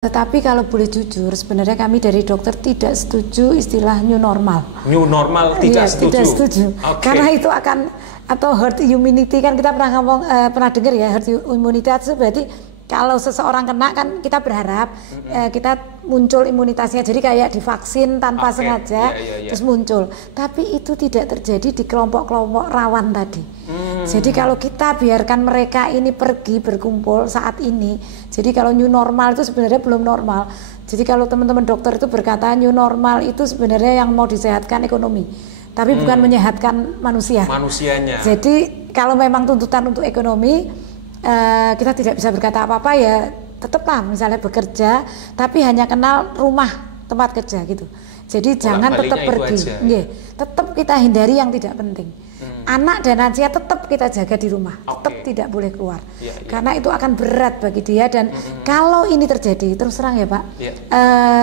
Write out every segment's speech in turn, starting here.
Tetapi kalau boleh jujur, sebenarnya kami dari dokter tidak setuju istilah new normal. New normal tidak ya, setuju. Tidak setuju. Okay. Karena itu akan atau herd immunity kan kita pernah ngomong, pernah dengar ya, herd immunity itu berarti kalau seseorang kena kan kita berharap kita muncul imunitasnya, jadi kayak divaksin tanpa sengaja terus muncul. Tapi itu tidak terjadi di kelompok-kelompok rawan tadi. Jadi kalau kita biarkan mereka ini pergi berkumpul saat ini, jadi kalau new normal itu sebenarnya belum normal. Jadi kalau teman-teman dokter itu berkata new normal itu sebenarnya yang mau disehatkan ekonomi, tapi bukan menyehatkan manusia. Manusianya. Jadi kalau memang tuntutan untuk ekonomi, kita tidak bisa berkata apa-apa ya, tetaplah misalnya bekerja tapi hanya kenal rumah tempat kerja gitu. Jadi jangan tetap pergi, tetap kita hindari yang tidak penting. Anak dan lansia tetap kita jaga di rumah, tetap tidak boleh keluar, karena itu akan berat bagi dia. Dan kalau ini terjadi, terus terang ya Pak,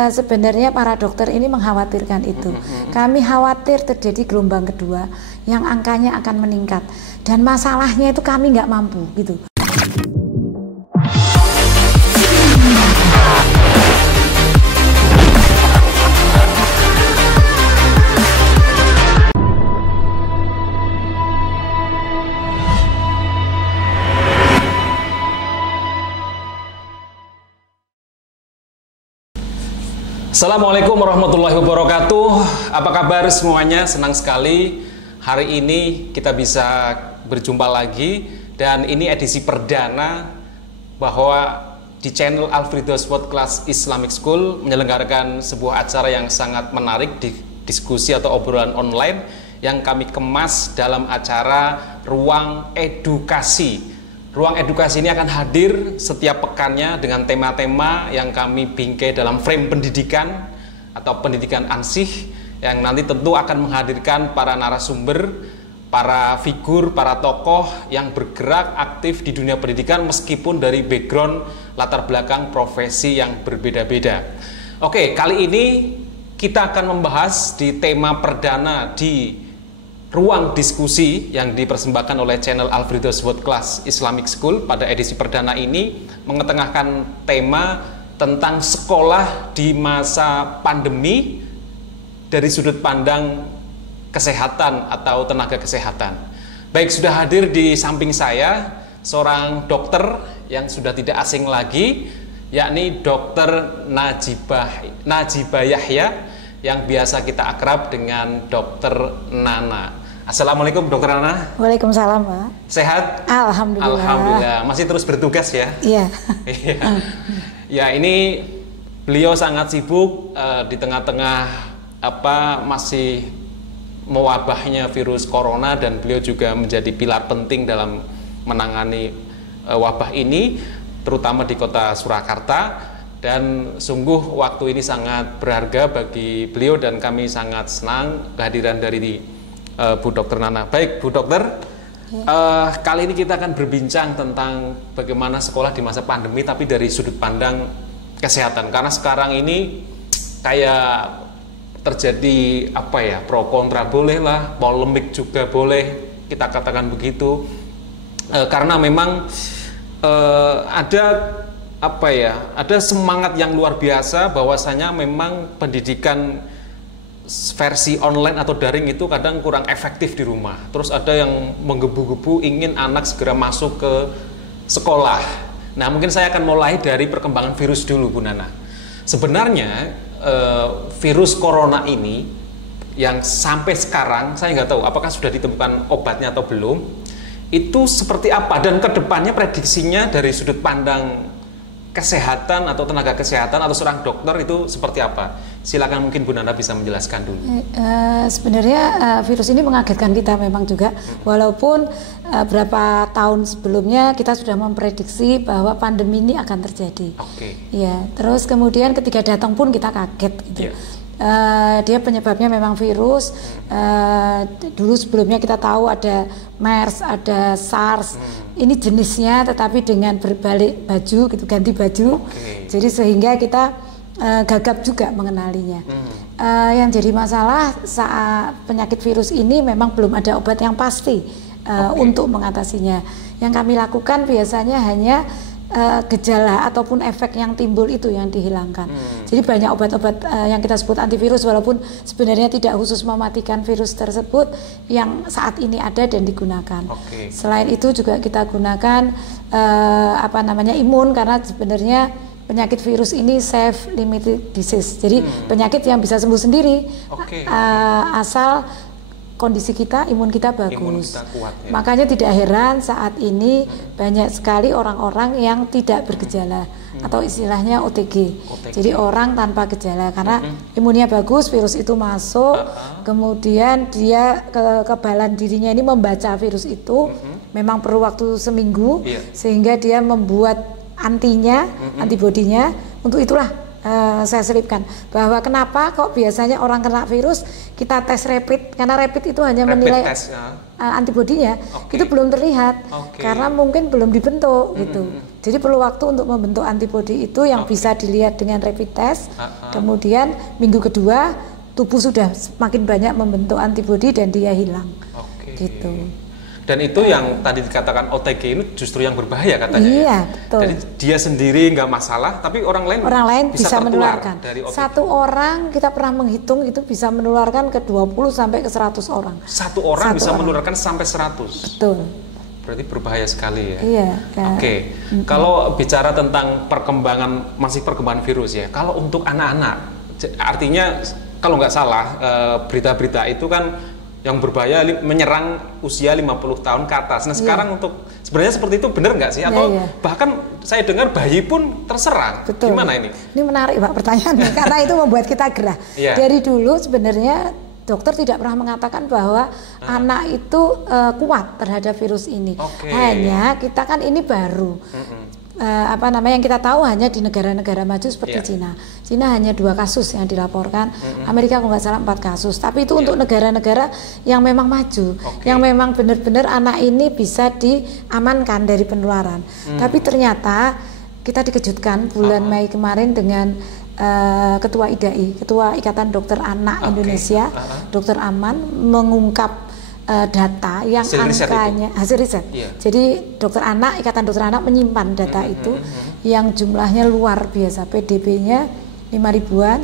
sebenarnya para dokter ini mengkhawatirkan itu. Kami khawatir terjadi gelombang kedua yang angkanya akan meningkat, dan masalahnya itu kami nggak mampu gitu. Assalamualaikum warahmatullahi wabarakatuh. Apa kabar semuanya? Senang sekali hari ini kita bisa berjumpa lagi, dan ini edisi perdana bahwa di channel Alfredos World Class Islamic School menyelenggarakan sebuah acara yang sangat menarik, di diskusi atau obrolan online yang kami kemas dalam acara Ruang Edukasi. Ruang edukasi ini akan hadir setiap pekannya dengan tema-tema yang kami bingkai dalam frame pendidikan atau pendidikan ansih, yang nanti tentu akan menghadirkan para narasumber, para figur, para tokoh yang bergerak aktif di dunia pendidikan meskipun dari background latar belakang profesi yang berbeda-beda. Oke, kali ini kita akan membahas di tema perdana di ruang diskusi yang dipersembahkan oleh channel Alfredos World Class Islamic School. Pada edisi perdana ini mengetengahkan tema tentang sekolah di masa pandemi dari sudut pandang kesehatan atau tenaga kesehatan. Baik, sudah hadir di samping saya seorang dokter yang sudah tidak asing lagi, yakni Dr. Najibah Yahya, yang biasa kita akrab dengan Dokter Nana. Assalamualaikum Dokter Nana. Waalaikumsalam Pak. Sehat? Alhamdulillah. Alhamdulillah. Masih terus bertugas ya? Iya. Ya, ini beliau sangat sibuk di tengah-tengah masih mewabahnya virus corona, dan beliau juga menjadi pilar penting dalam menangani wabah ini, terutama di kota Surakarta. Dan sungguh waktu ini sangat berharga bagi beliau, dan kami sangat senang kehadiran dari Bu Dokter Nana. Baik Bu Dokter, kali ini kita akan berbincang tentang bagaimana sekolah di masa pandemi tapi dari sudut pandang kesehatan. Karena sekarang ini kayak terjadi pro kontra boleh lah, polemik juga boleh, kita katakan begitu. Karena memang ada semangat yang luar biasa bahwasanya memang pendidikan versi online atau daring itu kadang kurang efektif di rumah. Terus ada yang menggebu-gebu ingin anak segera masuk ke sekolah. Nah, mungkin saya akan mulai dari perkembangan virus dulu Bu Nana. Sebenarnya virus corona ini yang sampai sekarang saya nggak tahu apakah sudah ditemukan obatnya atau belum. Itu seperti apa, dan kedepannya prediksinya dari sudut pandang kesehatan atau tenaga kesehatan atau seorang dokter itu seperti apa? Silakan, mungkin Bu Nana bisa menjelaskan dulu. Sebenarnya virus ini mengagetkan kita memang juga, walaupun berapa tahun sebelumnya kita sudah memprediksi bahwa pandemi ini akan terjadi. Ya, terus kemudian ketika datang pun kita kaget gitu. Dia penyebabnya memang virus. Dulu sebelumnya kita tahu ada MERS, ada SARS. Ini jenisnya, tetapi dengan berbalik baju gitu, ganti baju. Jadi sehingga kita gagap juga mengenalinya. Yang jadi masalah saat penyakit virus ini memang belum ada obat yang pasti untuk mengatasinya. Yang kami lakukan biasanya hanya gejala ataupun efek yang timbul itu yang dihilangkan. Jadi banyak obat-obat yang kita sebut antivirus walaupun sebenarnya tidak khusus mematikan virus tersebut yang saat ini ada dan digunakan. Selain itu juga kita gunakan imun, karena sebenarnya penyakit virus ini self limited disease. Jadi penyakit yang bisa sembuh sendiri asal kondisi kita, imun kita bagus. Imun kita kuat, ya. Makanya tidak heran saat ini banyak sekali orang-orang yang tidak bergejala atau istilahnya OTG. Jadi orang tanpa gejala karena imunnya bagus, virus itu masuk, kemudian dia kekebalan dirinya ini membaca virus itu memang perlu waktu seminggu sehingga dia membuat antinya, antibodinya. Untuk itulah saya selipkan bahwa kenapa kok biasanya orang kena virus kita tes rapid, karena rapid itu hanya menilai antibodinya, itu belum terlihat karena mungkin belum dibentuk gitu. Jadi perlu waktu untuk membentuk antibodi itu yang bisa dilihat dengan rapid test. Kemudian minggu kedua tubuh sudah semakin banyak membentuk antibodi dan dia hilang. Gitu. Dan itu yang tadi dikatakan OTG ini justru yang berbahaya katanya. Iya, betul. Jadi dia sendiri nggak masalah, tapi orang lain bisa menularkan. Dari OTG. Satu orang kita pernah menghitung itu bisa menularkan ke 20 sampai ke 100 orang. Satu orang bisa menularkan sampai 100. Betul. Berarti berbahaya sekali ya. Iya. Kalau bicara tentang perkembangan virus ya. Kalau untuk anak-anak, artinya kalau nggak salah berita-berita itu kan yang berbahaya menyerang usia 50 tahun ke atas. Nah sekarang untuk sebenarnya seperti itu benar nggak sih? Atau bahkan saya dengar bayi pun terserang. Betul. Gimana ini? Ini menarik Pak pertanyaannya karena itu membuat kita gerah. Dari dulu sebenarnya dokter tidak pernah mengatakan bahwa anak itu kuat terhadap virus ini. Hanya kita kan ini baru. Yang kita tahu hanya di negara-negara maju seperti Cina. Cina hanya 2 kasus yang dilaporkan, Amerika kalau nggak salah 4 kasus. Tapi itu untuk negara-negara yang memang maju, yang memang benar-benar anak ini bisa diamankan dari penularan. Tapi ternyata kita dikejutkan bulan Mei kemarin dengan Ketua IDAI, Ketua Ikatan Dokter Anak Indonesia, Dr. Aman mengungkap data yang angkanya hasil riset. Jadi dokter anak, Ikatan Dokter Anak menyimpan data itu yang jumlahnya luar biasa. PDB-nya 5.000-an.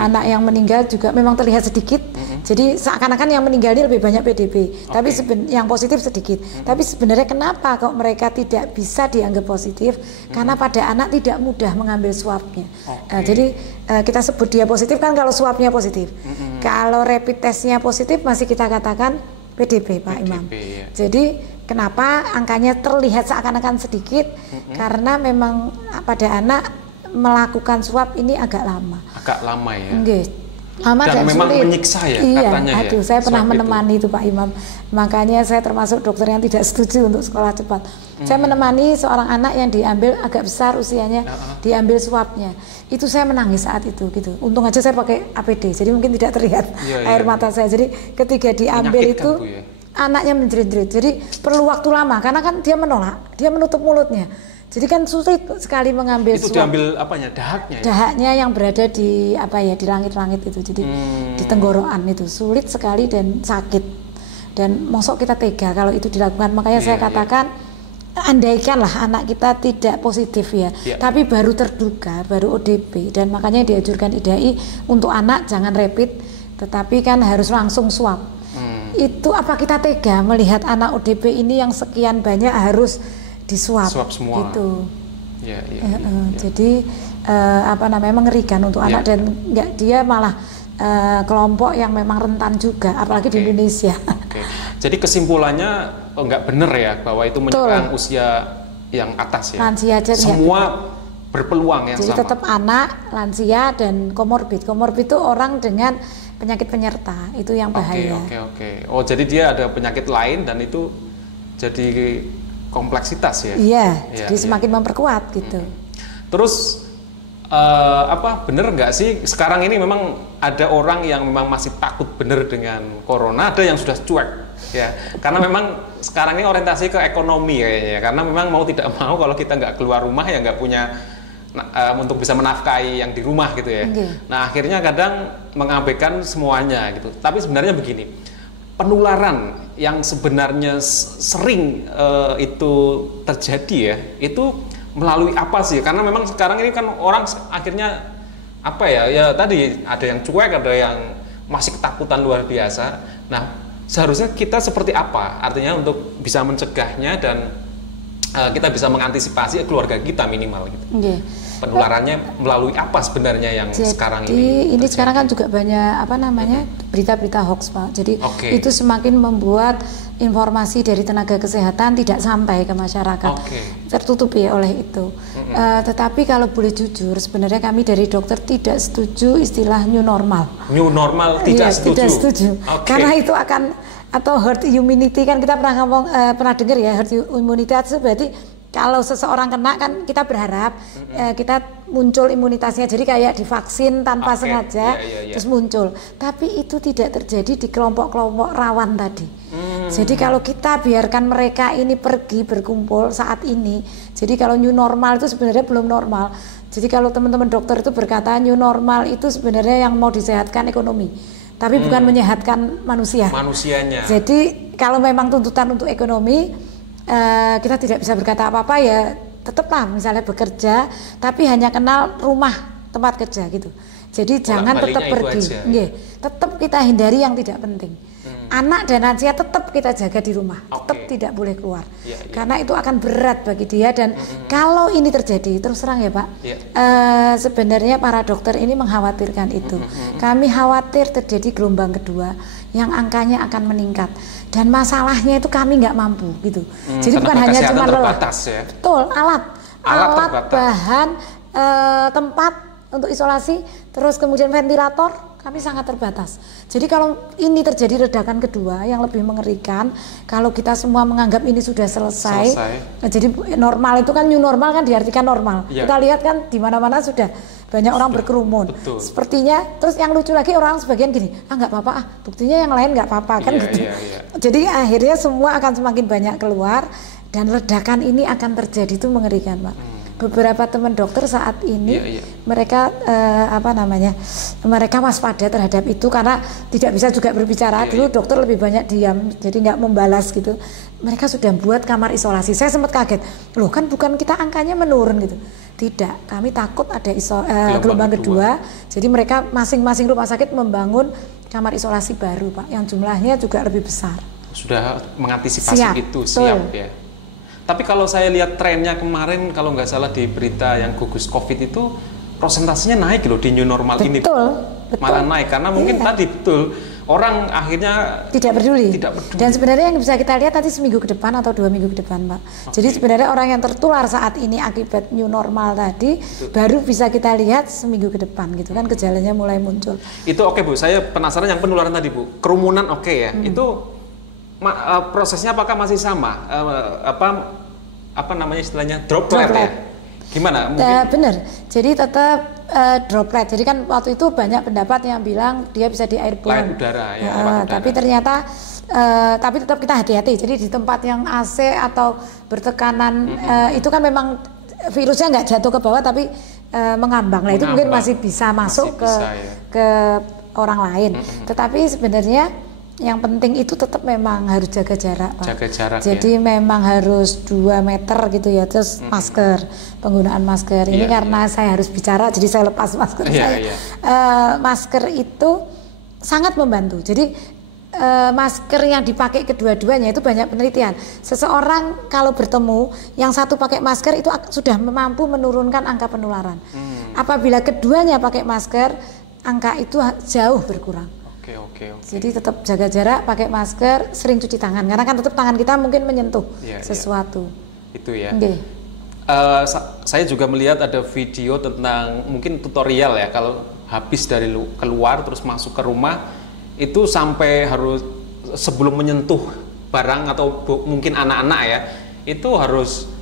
Anak yang meninggal juga memang terlihat sedikit. Jadi seakan-akan yang meninggal ini lebih banyak PDB, tapi yang positif sedikit. Tapi sebenarnya kenapa kok mereka tidak bisa dianggap positif? Karena pada anak tidak mudah mengambil swabnya. Jadi kita sebut dia positif kan kalau swabnya positif. Kalau rapid testnya positif masih kita katakan PDB, Pak Imam. Jadi kenapa angkanya terlihat seakan-akan sedikit? Karena memang pada anak melakukan swab ini agak lama. Agak lama ya. Lama dan memang sulit. Menyiksa ya katanya. Saya pernah menemani itu Pak Imam. Makanya saya termasuk dokter yang tidak setuju untuk sekolah cepat. Saya menemani seorang anak yang diambil agak besar usianya, diambil swabnya. Itu saya menangis saat itu gitu. Untung aja saya pakai APD, jadi mungkin tidak terlihat air mata saya. Jadi ketika diambil itu anaknya menjerit-jerit. Jadi perlu waktu lama karena kan dia menolak, dia menutup mulutnya. Jadi kan sulit sekali mengambil itu swab. Diambil apanya? Dahaknya? Dahaknya yang berada di di langit-langit itu. Jadi di tenggorokan itu sulit sekali dan sakit. Dan mosok kita tega kalau itu dilakukan. Makanya saya katakan andaikanlah anak kita tidak positif tapi baru terduga, baru ODP, dan makanya dianjurkan IDAI untuk anak jangan rapid, tetapi kan harus langsung swab. Itu apa kita tega melihat anak ODP ini yang sekian banyak harus diswab semua gitu. Jadi mengerikan untuk anak dan dia malah kelompok yang memang rentan juga, apalagi di Indonesia. Jadi kesimpulannya nggak benar ya bahwa itu menyerang usia yang atas ya. Lansia aja semua berpeluang yang jadi sama. Tetap anak, lansia dan komorbid. Komorbid itu orang dengan penyakit penyerta, itu yang bahaya. Oh, jadi dia ada penyakit lain dan itu jadi kompleksitas ya. Jadi semakin memperkuat gitu. Terus bener nggak sih sekarang ini memang ada orang yang memang masih takut bener dengan corona, ada yang sudah cuek ya, karena memang sekarang ini orientasi ke ekonomi kayaknya, karena memang mau tidak mau kalau kita nggak keluar rumah ya nggak punya untuk bisa menafkahi yang di rumah gitu ya. Nah akhirnya kadang mengabaikan semuanya gitu. Tapi sebenarnya begini, penularan yang sebenarnya sering itu terjadi ya, itu melalui apa sih? Karena memang sekarang ini kan orang akhirnya apa ya? Ya tadi ada yang cuek, ada yang masih ketakutan luar biasa. Nah, seharusnya kita seperti apa? Artinya untuk bisa mencegahnya dan kita bisa mengantisipasi keluarga kita minimal gitu. Yeah. Penularannya melalui apa sebenarnya yang sekarang ini? Ini sekarang kan juga banyak berita-berita hoax, Pak. Jadi itu semakin membuat informasi dari tenaga kesehatan tidak sampai ke masyarakat, tertutupi oleh itu. Tetapi kalau boleh jujur, sebenarnya kami dari dokter tidak setuju istilah new normal. New normal tidak setuju. Tidak setuju. Karena itu akan atau herd immunity kan kita pernah ngomong pernah dengar ya, herd immunity itu berarti kalau seseorang kena kan kita berharap kita muncul imunitasnya, jadi kayak divaksin tanpa sengaja terus muncul. Tapi itu tidak terjadi di kelompok-kelompok rawan tadi. Jadi kalau kita biarkan mereka ini pergi berkumpul saat ini, jadi kalau new normal itu sebenarnya belum normal. Jadi kalau teman-teman dokter itu berkata new normal itu sebenarnya yang mau disehatkan ekonomi, tapi bukan menyehatkan manusianya. Jadi kalau memang tuntutan untuk ekonomi, kita tidak bisa berkata apa-apa ya, tetaplah misalnya bekerja tapi hanya kenal rumah tempat kerja gitu. Jadi jangan tetap pergi, tetap kita hindari yang tidak penting. Anak dan lansia tetap kita jaga di rumah, tetap tidak boleh keluar, karena itu akan berat bagi dia. Dan kalau ini terjadi, terus terang ya Pak, sebenarnya para dokter ini mengkhawatirkan itu. Kami khawatir terjadi gelombang kedua yang angkanya akan meningkat. Dan masalahnya itu kami nggak mampu gitu. Jadi bukan hanya cuma terbatas, ya? Betul, alat bahan, tempat untuk isolasi, terus kemudian ventilator, kami sangat terbatas. Jadi kalau ini terjadi ledakan kedua yang lebih mengerikan, kalau kita semua menganggap ini sudah selesai. Jadi normal itu kan, new normal kan diartikan normal. Kita lihat kan di mana-mana sudah banyak orang berkerumun. Sepertinya, terus yang lucu lagi orang sebagian gini, nggak apa-apa, buktinya yang lain nggak apa-apa kan gitu. Jadi akhirnya semua akan semakin banyak keluar dan ledakan ini akan terjadi, itu mengerikan Pak. Beberapa teman dokter saat ini mereka mereka waspada terhadap itu karena tidak bisa juga berbicara. Dulu dokter lebih banyak diam, jadi nggak membalas gitu. Mereka sudah buat kamar isolasi. Saya sempat kaget, loh kan bukan kita angkanya menurun gitu. Tidak, kami takut ada gelombang kedua. Jadi mereka masing-masing rumah sakit membangun kamar isolasi baru Pak, yang jumlahnya juga lebih besar. Sudah mengantisipasi itu, siap ya. Tapi kalau saya lihat trennya kemarin, kalau nggak salah di berita yang gugus COVID itu prosentasenya naik loh di new normal ini. Betul. Malah naik karena mungkin tadi orang akhirnya tidak peduli. Dan sebenarnya yang bisa kita lihat tadi seminggu ke depan atau 2 minggu ke depan Pak. Jadi sebenarnya orang yang tertular saat ini akibat new normal tadi baru bisa kita lihat seminggu ke depan gitu kan, gejalanya mulai muncul. Itu Bu, saya penasaran yang penularan tadi Bu, kerumunan ya. Itu prosesnya apakah masih sama? Apa namanya istilahnya, droplet ya? Gimana? Benar. Jadi tetap droplet. Jadi kan waktu itu banyak pendapat yang bilang dia bisa di airborne. Lewat udara ya. Tapi ternyata tapi tetap kita hati-hati. Jadi di tempat yang AC atau bertekanan itu kan memang virusnya nggak jatuh ke bawah tapi mengambang. Nah itu mungkin masih bisa masuk ke orang lain. Tetapi sebenarnya yang penting itu tetap memang harus jaga jarak Pak. Jaga jarak. Jadi memang harus 2 meter gitu ya. Terus masker, penggunaan masker ini karena saya harus bicara jadi saya lepas masker saya. Masker itu sangat membantu. Jadi masker yang dipakai kedua-duanya itu banyak penelitian. Seseorang kalau bertemu yang satu pakai masker itu sudah mampu menurunkan angka penularan. Apabila keduanya pakai masker, angka itu jauh berkurang. Jadi tetap jaga jarak, pakai masker, sering cuci tangan karena kan tetap tangan kita mungkin menyentuh sesuatu. Itu ya. Saya juga melihat ada video tentang mungkin tutorial ya, kalau habis dari keluar terus masuk ke rumah itu sampai harus sebelum menyentuh barang atau mungkin anak-anak ya, itu harus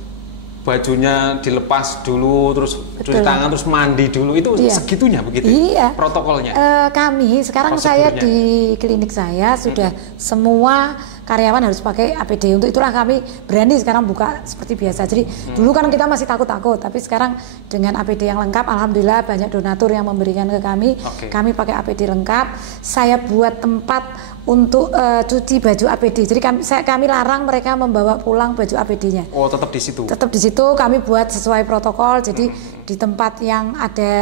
bajunya dilepas dulu, terus cuci tangan, terus mandi dulu, itu segitunya begitu protokolnya. Kami sekarang saya di klinik saya sudah semua karyawan harus pakai APD. Untuk itulah kami berani sekarang buka seperti biasa. Jadi dulu kan kita masih takut-takut, tapi sekarang dengan APD yang lengkap, alhamdulillah banyak donatur yang memberikan ke kami. Kami pakai APD lengkap. Saya buat tempat untuk cuci baju APD. Jadi kami larang mereka membawa pulang baju APD-nya. Oh, tetap di situ. Tetap di situ kami buat sesuai protokol. Jadi di tempat yang ada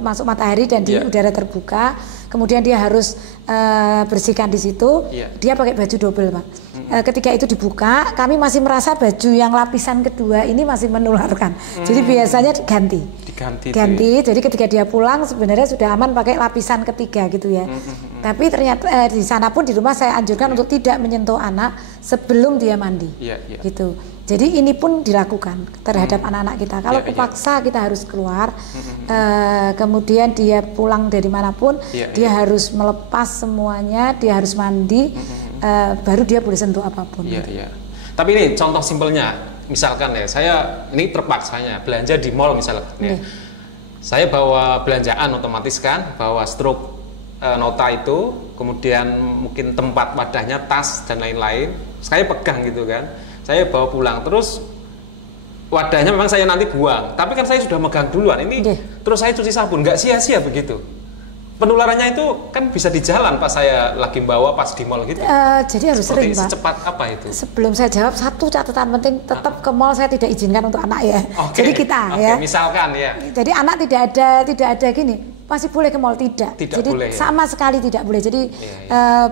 masuk matahari dan di udara terbuka. Kemudian dia harus bersihkan di situ. Dia pakai baju double, Pak. Ketika itu dibuka, kami masih merasa baju yang lapisan kedua ini masih menularkan. Jadi biasanya ganti. Jadi ketika dia pulang sebenarnya sudah aman pakai lapisan ketiga gitu ya. Tapi ternyata di sana pun di rumah saya anjurkan untuk tidak menyentuh anak sebelum dia mandi. Gitu. Jadi ini pun dilakukan terhadap anak-anak kita. Kalau kepaksa kita harus keluar, kemudian dia pulang dari manapun, dia harus melepas semuanya, dia harus mandi, baru dia boleh sentuh apapun. Gitu. Tapi ini contoh simpelnya, misalkan ya, saya ini terpaksanya belanja di mall misalkan ya. Saya bawa belanjaan otomatis kan, bawa struk nota itu, kemudian mungkin tempat wadahnya, tas dan lain-lain. Saya pegang gitu kan. Saya bawa pulang, terus wadahnya memang saya nanti buang, tapi kan saya sudah megang duluan ini, terus saya cuci sabun, nggak sia-sia begitu. Penularannya itu kan bisa di jalan pas saya lagi bawa pas di mall gitu. Jadi harus sering, Pak. Secepat apa itu? Sebelum saya jawab, satu catatan penting, tetap ke mall saya tidak izinkan untuk anak ya. Jadi kita ya. Misalkan ya. Jadi anak tidak ada gini, masih boleh ke mall tidak. Jadi boleh, sama sekali tidak boleh. Jadi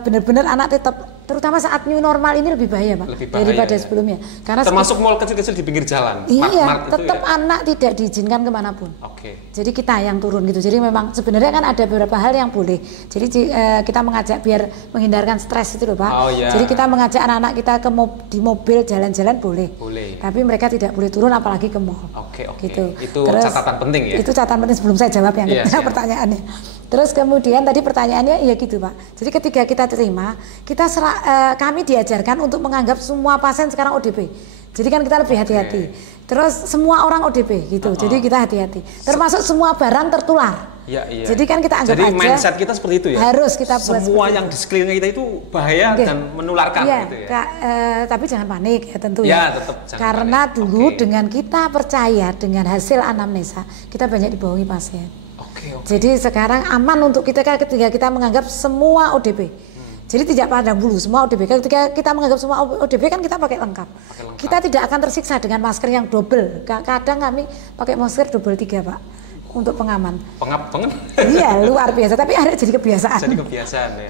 benar-benar anak tetap, terutama saat new normal ini lebih bahaya, Pak, daripada sebelumnya. Karena termasuk mall kecil-kecil di pinggir jalan. Iya, tetap anak tidak diizinkan kemanapun. Jadi kita yang turun gitu. Jadi memang sebenarnya kan ada beberapa hal yang boleh. Jadi kita mengajak biar menghindarkan stres itu loh, Pak. Jadi kita mengajak anak-anak kita di mobil jalan-jalan boleh. Tapi mereka tidak boleh turun apalagi ke mall. Gitu. Itu catatan penting ya. Itu catatan penting sebelum saya jawab yang pertanyaannya. Terus kemudian tadi pertanyaannya ya gitu, Pak. Jadi ketika kita terima, kami diajarkan untuk menganggap semua pasien sekarang ODP. Jadi kan kita lebih hati-hati. Terus semua orang ODP gitu. Jadi kita hati-hati. Termasuk semua barang tertular. Jadi kan kita anggap jadi mindset kita seperti itu ya. Harus kita buat semua yang di sekeliling kita itu bahaya dan menularkan gitu ya. Tapi jangan panik ya tentu tetap karena panik. Dulu dengan kita percaya dengan hasil anamnesa, kita banyak dibohongi pasien. Jadi sekarang aman untuk kita ketika kita menganggap semua ODP. Jadi tidak pandang bulu semua ODP. Ketika kita menganggap semua ODP kan kita pakai lengkap. Kita tidak akan tersiksa dengan masker yang double. Kadang kami pakai masker double 3, Pak, untuk pengaman. Iya, luar biasa. Tapi ada jadi kebiasaan. Ya.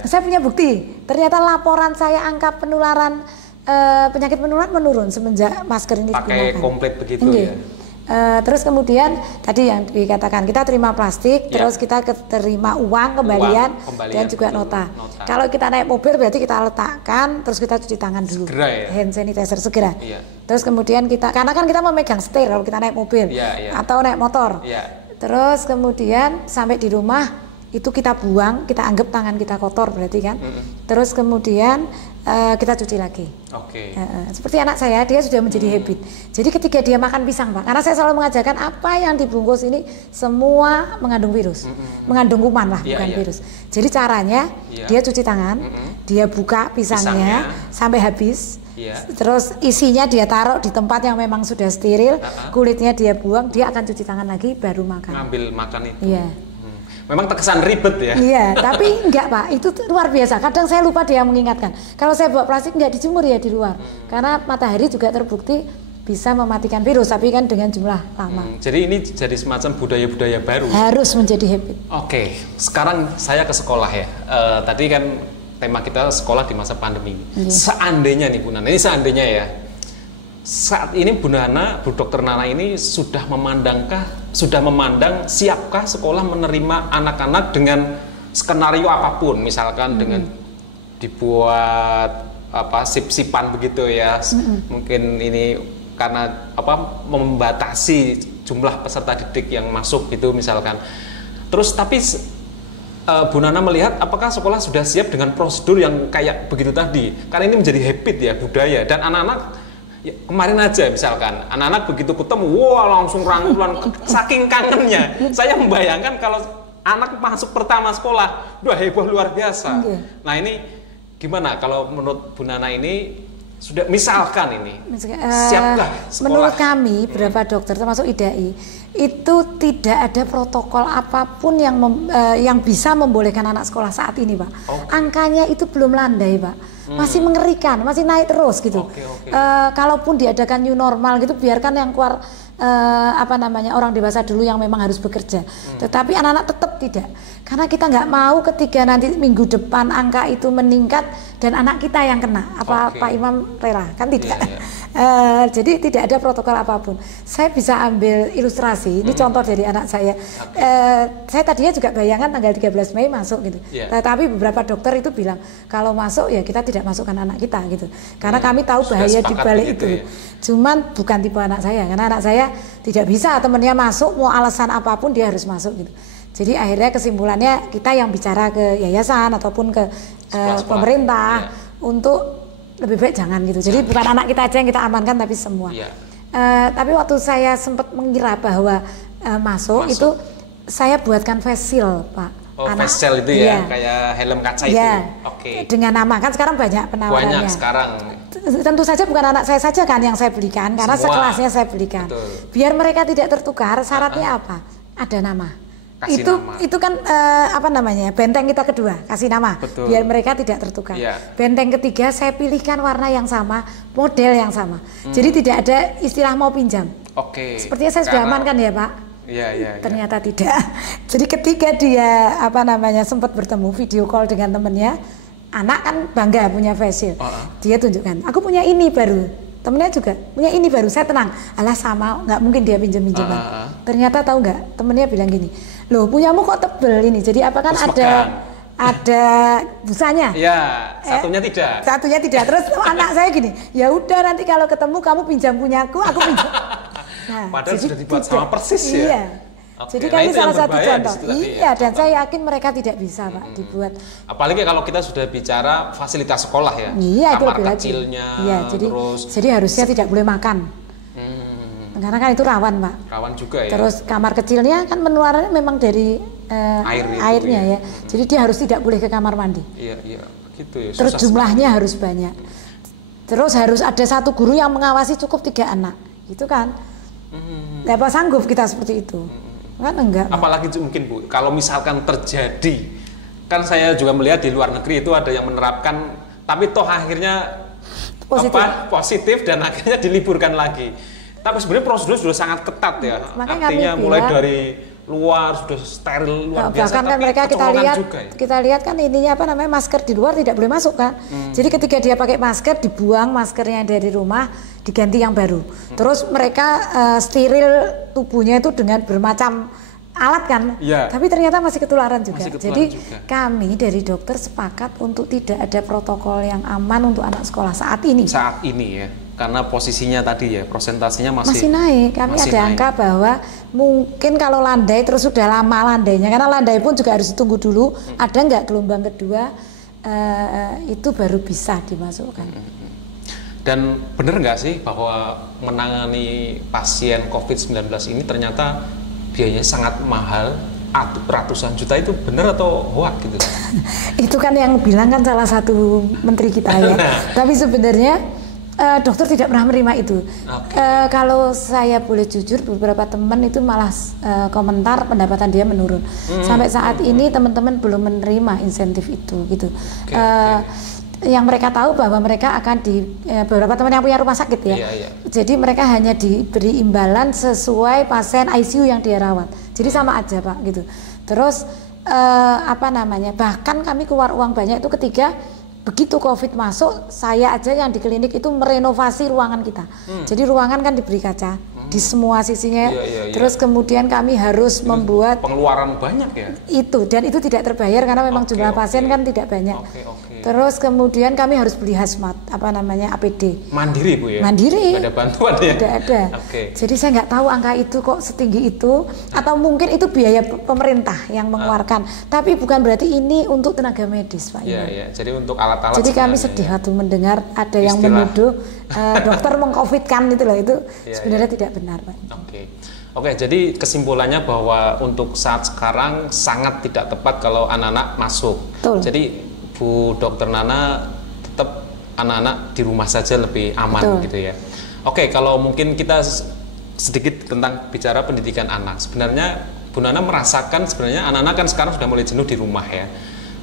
Saya punya bukti. Ternyata laporan saya angka penularan penyakit menular menurun semenjak masker ini pakai komplit begitu ya. Terus kemudian tadi yang dikatakan kita terima plastik, terus kita terima uang kembalian dan juga nota. Kalau kita naik mobil berarti kita letakkan, terus kita cuci tangan dulu, hand sanitizer segera. Terus kemudian karena kan kita memegang setir kalau kita naik mobil atau naik motor. Terus kemudian sampai di rumah itu kita buang, kita anggap tangan kita kotor berarti kan. Terus kemudian kita cuci lagi. Seperti anak saya, dia sudah menjadi habit. Jadi ketika dia makan pisang, Pak, karena saya selalu mengajarkan apa yang dibungkus ini semua mengandung virus, mengandung kuman lah, bukan virus. Jadi caranya dia cuci tangan, dia buka pisangnya sampai habis. Terus isinya dia taruh di tempat yang memang sudah steril, kulitnya dia buang, dia akan cuci tangan lagi baru makan. Ngambil makan itu. Memang terkesan ribet ya. Iya, tapi enggak, Pak. Itu luar biasa. Kadang saya lupa dia mengingatkan. Kalau saya bawa plastik enggak dijemur ya di luar. Karena matahari juga terbukti bisa mematikan virus, tapi kan dengan jumlah lama. Jadi ini jadi semacam budaya-budaya baru. Harus menjadi habit. Sekarang saya ke sekolah ya. Tadi kan tema kita sekolah di masa pandemi. Seandainya nih Bu Nana, ini seandainya ya. Saat ini Bu Dr. Nana ini sudah memandang siapkah sekolah menerima anak-anak dengan skenario apapun, misalkan dengan dibuat sip-sipan begitu ya, mungkin ini karena membatasi jumlah peserta didik yang masuk gitu misalkan. Terus tapi Bu Nana melihat apakah sekolah sudah siap dengan prosedur yang kayak begitu tadi, karena ini menjadi habit ya, budaya, dan anak-anak kemarin aja misalkan anak-anak begitu ketemu langsung rangkulan saking kangennya. Saya membayangkan kalau anak masuk pertama sekolah, heboh luar biasa. Nah ini Gimana kalau menurut Bu Nana ini, sudah misalkan ini siapkah sekolah? Menurut kami beberapa dokter termasuk IDAI itu tidak ada protokol apapun yang bisa membolehkan anak sekolah saat ini, Pak. Angkanya itu belum landai, Pak. Masih mengerikan, masih naik terus gitu. Kalaupun diadakan new normal gitu, biarkan yang keluar orang dewasa dulu yang memang harus bekerja. Tetapi anak-anak tetap tidak, karena kita nggak mau ketika nanti minggu depan angka itu meningkat dan anak kita yang kena. Pak Imam rela kan tidak? Jadi tidak ada protokol apapun. Saya bisa ambil ilustrasi, ini contoh dari anak saya. Saya tadinya juga bayangan tanggal 13 Mei masuk gitu. Tapi beberapa dokter itu bilang kalau masuk ya kita tidak masukkan anak kita gitu. Karena kami tahu bahaya di balik itu. Ya? Cuman bukan tipe anak saya, karena anak saya tidak bisa temennya masuk, mau alasan apapun dia harus masuk gitu. Jadi akhirnya kesimpulannya kita yang bicara ke yayasan ataupun ke pemerintah untuk lebih baik jangan gitu. Jadi bukan anak kita aja yang kita amankan tapi semua. Tapi waktu saya sempat mengira bahwa masuk itu saya buatkan face shield, Pak. Face shield itu ya, kayak helm kaca itu. Dengan nama kan sekarang banyak penawarannya. Banyak sekarang. Tentu saja bukan anak saya saja kan yang saya belikan, karena sekelasnya saya belikan. Biar mereka tidak tertukar, syaratnya apa? Ada nama. Itu kan benteng kita kedua, kasih nama. Biar mereka tidak tertukar. Benteng ketiga saya pilihkan warna yang sama, model yang sama. Jadi tidak ada istilah mau pinjam. Sepertinya saya sudah aman kan ya, Pak? Ternyata tidak. Jadi ketika dia sempat bertemu video call dengan temennya, anak kan bangga punya face shield. Dia tunjukkan, aku punya ini baru. Temennya juga punya ini baru, saya tenang. Alah sama, nggak mungkin dia pinjam-pinjaman. Ternyata tahu nggak, temennya bilang gini, loh punyamu kok tebel ini. Jadi apa kan ada busanya? Satunya tidak. Satunya tidak. Terus anak saya gini, ya udah nanti kalau ketemu kamu pinjam punyaku, aku pinjam. Padahal sudah dibuat sama persis ya. Jadi kami salah satu contoh. Dan saya yakin mereka tidak bisa, Pak, dibuat. Apalagi kalau kita sudah bicara fasilitas sekolah ya. Kamar kecilnya. Jadi harusnya tidak boleh makan. Karena kan itu rawan, Pak. Rawan juga ya. Terus kamar kecilnya kan penularannya memang dari airnya ya. Jadi dia harus tidak boleh ke kamar mandi. Gitu ya. Terus jumlahnya harus banyak. Terus harus ada satu guru yang mengawasi cukup 3 anak. Gitu kan. Apa sanggup kita seperti itu? Kan enggak. Apalagi mungkin Bu, kalau misalkan terjadi, kan saya juga melihat di luar negeri itu ada yang menerapkan, tapi toh akhirnya positif dan akhirnya diliburkan lagi. Tapi sebenarnya prosedur sudah sangat ketat ya. Artinya mulai dari luar sudah steril luar biasa. Bahkan kan mereka kita lihat kan ininya masker di luar tidak boleh masuk kan. Jadi ketika dia pakai masker, dibuang maskernya dari rumah, diganti yang baru. Terus mereka steril tubuhnya itu dengan bermacam alat kan. Tapi ternyata masih ketularan juga. Jadi kami dari dokter sepakat untuk tidak ada protokol yang aman untuk anak sekolah saat ini. Saat ini ya. Karena posisinya tadi ya, prosentasinya masih naik. Kami ada angka bahwa mungkin kalau landai terus sudah lama landainya, karena landai pun juga harus ditunggu dulu. Ada nggak gelombang kedua, itu baru bisa dimasukkan. Dan benar nggak sih bahwa menangani pasien COVID-19 ini ternyata biayanya sangat mahal, ratusan juta, itu benar atau hoax gitu? Itu kan yang bilang kan salah satu menteri kita ya. Tapi sebenarnya dokter tidak pernah menerima itu. Kalau saya boleh jujur, beberapa teman itu malah komentar pendapatan dia menurun. Sampai saat ini teman-teman belum menerima insentif itu gitu. Yang mereka tahu bahwa mereka akan beberapa teman yang punya rumah sakit ya. Jadi mereka hanya diberi imbalan sesuai pasien ICU yang dia rawat. Jadi sama aja, Pak gitu. Terus bahkan kami keluar uang banyak itu ketika begitu COVID masuk, saya aja yang di klinik itu merenovasi ruangan kita. Jadi ruangan kan diberi kaca di semua sisinya. Terus kemudian kami harus membuat pengeluaran banyak ya. Dan itu tidak terbayar karena memang jumlah pasien kan tidak banyak. Terus kemudian kami harus beli hazmat, APD. Mandiri Bu ya? Mandiri. Tidak ada bantuan ya? Tidak ada. Jadi saya nggak tahu angka itu kok setinggi itu, atau mungkin itu biaya pemerintah yang mengeluarkan. Tapi bukan berarti ini untuk tenaga medis, Pak. Jadi untuk alat-alat. Jadi kami sedih waktu mendengar ada yang menuduh dokter meng-COVID-kan itu loh, itu sebenarnya tidak benar, Pak. Oke, jadi kesimpulannya bahwa untuk saat sekarang sangat tidak tepat kalau anak-anak masuk. Jadi Bu Dokter Nana tetap anak-anak di rumah saja lebih aman. Betul. Gitu ya. Oke, kalau mungkin kita sedikit tentang bicara pendidikan anak. Sebenarnya Bu Nana merasakan sebenarnya anak-anak kan sekarang sudah mulai jenuh di rumah ya.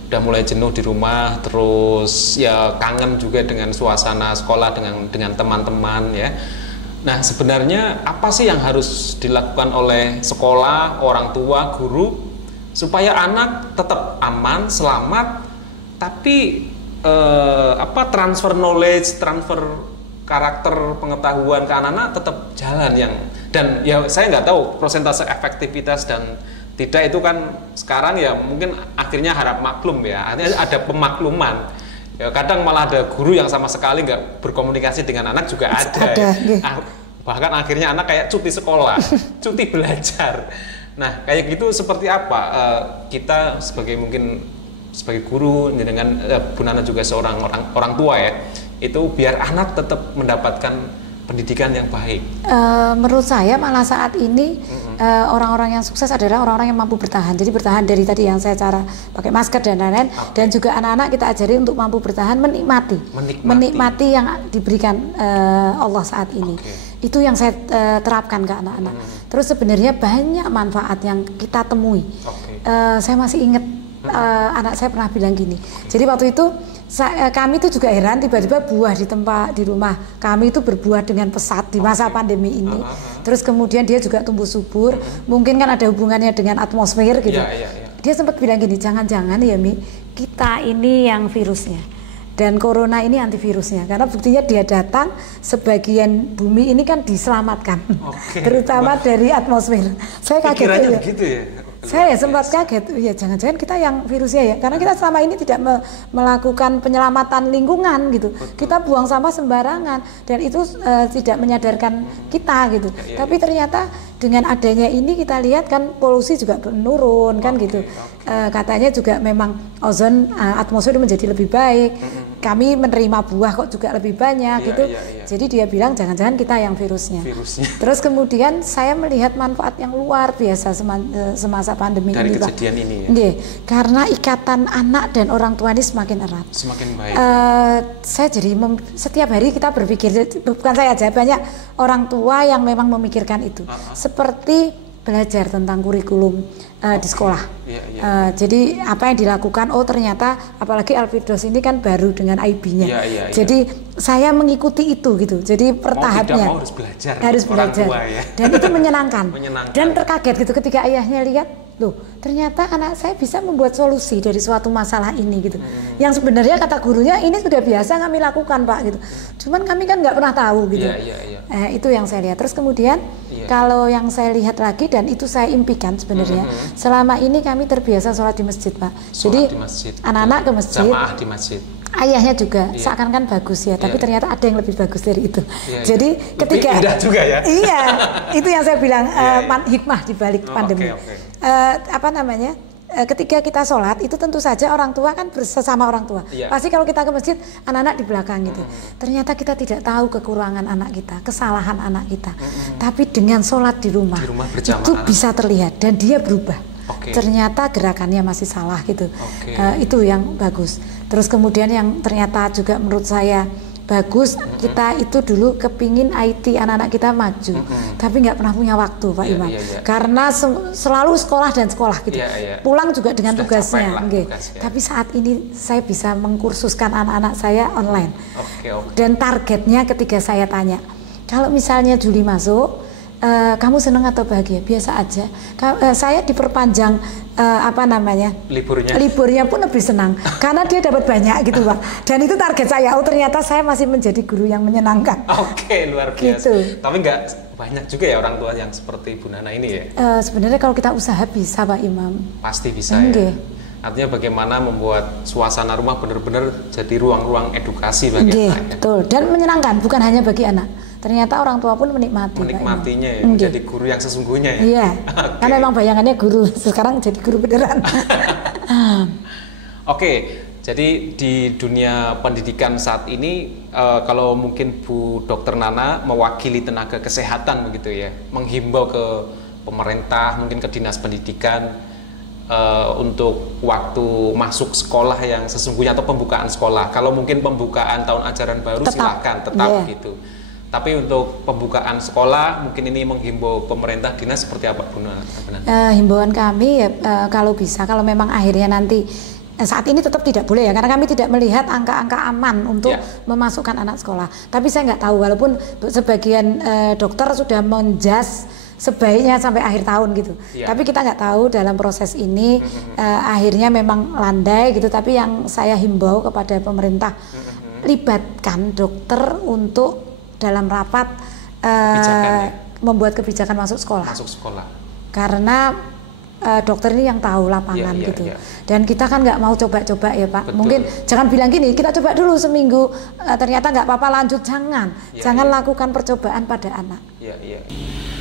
Udah mulai jenuh di rumah, terus ya kangen juga dengan suasana sekolah dengan teman-teman ya. Nah, sebenarnya apa sih yang harus dilakukan oleh sekolah, orang tua, guru supaya anak tetap aman, selamat, tapi transfer knowledge, transfer karakter pengetahuan ke anak-anak tetap jalan dan ya saya nggak tahu persentase efektivitas dan tidak itu kan sekarang ya mungkin akhirnya harap maklum ya, artinya ada pemakluman. Ya, kadang malah ada guru yang sama sekali nggak berkomunikasi dengan anak juga ada ya. Bahkan akhirnya anak kayak cuti sekolah, cuti belajar. Nah, kayak gitu seperti apa kita sebagai guru dengan Bu Nana juga seorang orang tua ya, itu biar anak tetap mendapatkan pendidikan yang baik. Menurut saya malah saat ini orang-orang yang sukses adalah orang-orang yang mampu bertahan. Jadi bertahan dari tadi yang saya cara pakai masker dan lain-lain, dan juga anak-anak kita ajari untuk mampu bertahan menikmati yang diberikan Allah saat ini. Itu yang saya terapkan ke anak-anak. Terus sebenarnya banyak manfaat yang kita temui. Saya masih ingat anak saya pernah bilang gini. Jadi waktu itu kami itu juga heran, tiba-tiba buah di rumah kami itu berbuah dengan pesat di masa pandemi ini. Terus kemudian dia juga tumbuh subur. Mungkin kan ada hubungannya dengan atmosfer gitu. Dia sempat bilang gini, jangan-jangan ya Mi, kita ini yang virusnya dan corona ini antivirusnya, karena buktinya dia datang, sebagian bumi ini kan diselamatkan, terutama dari atmosfer. Saya kaget ya. Begitu ya. Saya sempat kaget, ya jangan-jangan kita yang virusnya ya, karena kita selama ini tidak melakukan penyelamatan lingkungan gitu. Kita buang sampah sembarangan dan itu tidak menyadarkan kita gitu. Tapi ternyata dengan adanya ini kita lihat kan polusi juga menurun kan gitu. Katanya juga memang ozon atmosfer menjadi lebih baik. Kami menerima buah kok juga lebih banyak gitu. Jadi dia bilang jangan-jangan kita yang virusnya. Terus kemudian saya melihat manfaat yang luar biasa semasa pandemi dari ini, kejadian Pak. Ini ya. Karena ikatan anak dan orang tua ini semakin erat. Semakin baik. Saya jadi setiap hari kita berpikir, bukan saya aja, banyak orang tua yang memang memikirkan itu. Seperti belajar tentang kurikulum di sekolah. Jadi apa yang dilakukan? Oh ternyata apalagi Alfidos ini kan baru dengan IB-nya. Jadi saya mengikuti itu gitu. Jadi pertahapnya harus belajar. Dan itu menyenangkan. Dan terkaget gitu ketika ayahnya lihat, loh ternyata anak saya bisa membuat solusi dari suatu masalah ini gitu. Yang sebenarnya kata gurunya ini sudah biasa kami lakukan Pak gitu. Cuman kami kan nggak pernah tahu gitu. Itu yang saya lihat. Terus kemudian kalau yang saya lihat lagi, dan itu saya impikan sebenarnya, selama ini kami terbiasa sholat di masjid Pak. Jadi anak-anak ke masjid, jamaah di masjid. Ayahnya juga seakan-akan bagus ya, tapi ternyata ada yang lebih bagus dari itu. Jadi ketika indah juga ya. Iya, itu yang saya bilang hikmah di balik pandemi. Ketika kita sholat itu tentu saja orang tua kan bersama orang tua. Pasti kalau kita ke masjid anak-anak di belakang gitu. Ternyata kita tidak tahu kekurangan anak kita, kesalahan anak kita. Tapi dengan sholat di rumah itu bisa terlihat dan dia berubah. Ternyata gerakannya masih salah gitu. Itu yang bagus. Terus kemudian yang ternyata juga menurut saya bagus, kita itu dulu kepingin IT anak-anak kita maju, tapi nggak pernah punya waktu Pak Imam, karena selalu sekolah dan sekolah gitu, pulang juga dengan tugasnya. Tapi saat ini saya bisa mengkursuskan anak-anak saya online, dan targetnya ketika saya tanya, kalau misalnya Juli masuk, kamu senang atau bahagia? Biasa aja. Saya diperpanjang liburnya pun lebih senang karena dia dapat banyak gitu Pak. Dan itu target saya. Oh ternyata saya masih menjadi guru yang menyenangkan. Luar biasa. Gitu. Tapi nggak banyak juga ya orang tua yang seperti Bu Nana ini ya. Sebenarnya kalau kita usaha bisa Pak Imam. Pasti bisa ya. Artinya bagaimana membuat suasana rumah benar-benar jadi ruang-ruang edukasi bagi anak. Betul. Dan menyenangkan, bukan hanya bagi anak. Ternyata orang tua pun menikmatinya ya, menjadi guru yang sesungguhnya ya. Iya. Karena memang bayangannya guru, sekarang jadi guru beneran. Jadi di dunia pendidikan saat ini, kalau mungkin Bu Dokter Nana mewakili tenaga kesehatan begitu ya, menghimbau ke pemerintah, mungkin ke dinas pendidikan, untuk waktu masuk sekolah yang sesungguhnya atau pembukaan sekolah. Kalau mungkin pembukaan tahun ajaran baru silakan tetap gitu. Tapi untuk pembukaan sekolah mungkin ini menghimbau pemerintah dinas seperti apa Bu Nana? Himbauan kami ya kalau bisa, kalau memang akhirnya nanti saat ini tetap tidak boleh ya, karena kami tidak melihat angka-angka aman untuk memasukkan anak sekolah. Tapi saya nggak tahu, walaupun sebagian dokter sudah menjas sebaiknya sampai akhir tahun gitu. Tapi kita nggak tahu dalam proses ini akhirnya memang landai gitu. Tapi yang saya himbau kepada pemerintah, libatkan dokter untuk dalam rapat membuat kebijakan masuk sekolah. Karena dokter ini yang tahu lapangan gitu. Dan kita kan nggak mau coba-coba ya Pak. Mungkin jangan bilang gini, kita coba dulu seminggu, ternyata nggak apa-apa lanjut, jangan lakukan percobaan pada anak.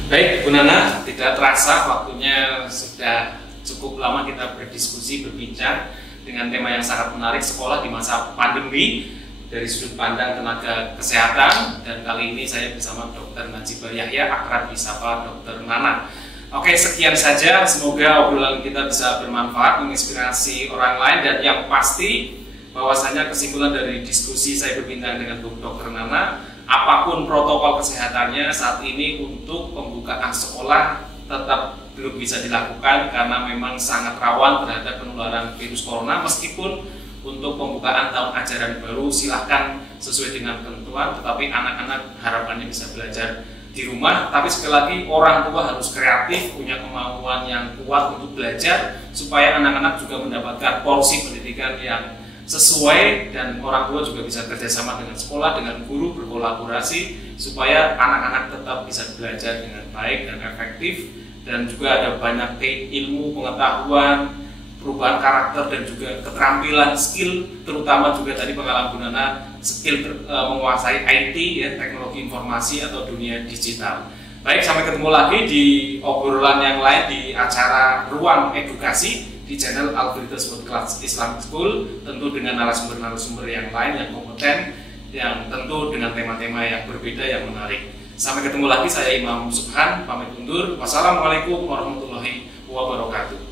Baik Bu Nana, tidak terasa waktunya sudah cukup lama kita berdiskusi, berbincang dengan tema yang sangat menarik, sekolah di masa pandemi dari sudut pandang tenaga kesehatan. Dan kali ini saya bersama Dr. Najibah Yahya, akrab disapa Dr. Nana. Oke, sekian saja, semoga obrolan kita bisa bermanfaat, menginspirasi orang lain, dan yang pasti bahwasanya kesimpulan dari diskusi saya berbincang dengan Dr. Nana, apapun protokol kesehatannya saat ini untuk pembukaan sekolah tetap belum bisa dilakukan karena memang sangat rawan terhadap penularan virus corona. Meskipun untuk pembukaan tahun ajaran baru silahkan sesuai dengan ketentuan, tetapi anak-anak harapannya bisa belajar di rumah. Tapi sekali lagi, orang tua harus kreatif, punya kemampuan yang kuat untuk belajar supaya anak-anak juga mendapatkan porsi pendidikan yang sesuai, dan orang tua juga bisa kerjasama dengan sekolah, dengan guru, berkolaborasi supaya anak-anak tetap bisa belajar dengan baik dan efektif. Dan juga ada banyak ilmu, pengetahuan, perubahan karakter, dan juga keterampilan, skill, terutama juga tadi pengalaman Bu Nana, skill menguasai IT ya, teknologi informasi atau dunia digital. Baik, sampai ketemu lagi di obrolan yang lain di acara Ruang Edukasi di channel Al-Firdaus World Class Islamic School, tentu dengan narasumber-narasumber yang lain yang kompeten, yang tentu dengan tema-tema yang berbeda yang menarik. Sampai ketemu lagi, saya Imam Subhan pamit undur. Wassalamualaikum warahmatullahi wabarakatuh.